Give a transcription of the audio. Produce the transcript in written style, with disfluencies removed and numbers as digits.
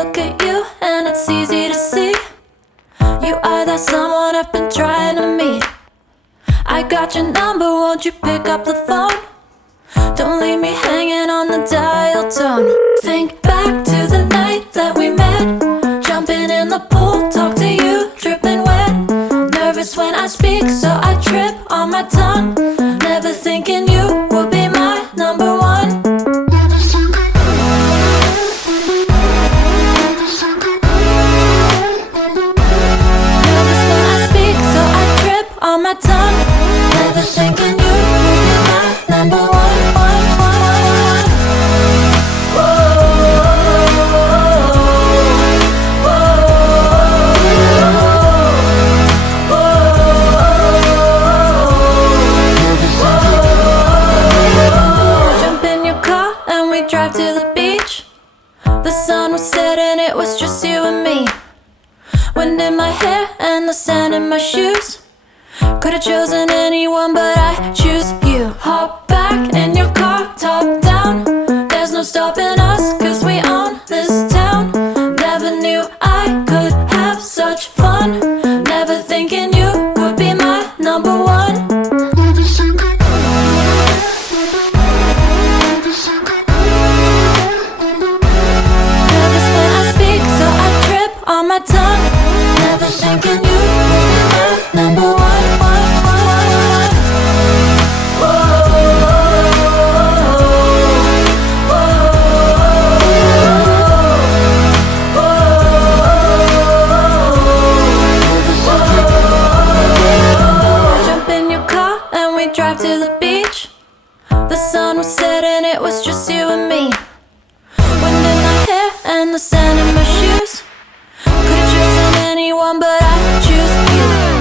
look at you and it's easy to see. You are that someone I've been trying to meet. I got your number, won't you pick up the phone? Don't leave me hanging on the dial tone. Think back to the night that we met, jumping in the pool, talk to you, dripping wet. Nervous when I speak, so I trip on my tongue. Never thinking you would be my number one. Nervous when I speak, so I trip on my tongue. Never thinking you would be my number one. Drive to the beach. The sun was setting, it was just you and me. Wind in my hair and the sand in my shoes. Could've chosen anyone, but I choose you. Hop back in your car, top down. There's no stopping us, cause we own this town. Never knew I could have such fun. Never thinking you would be my number one. On my tongue, never thinking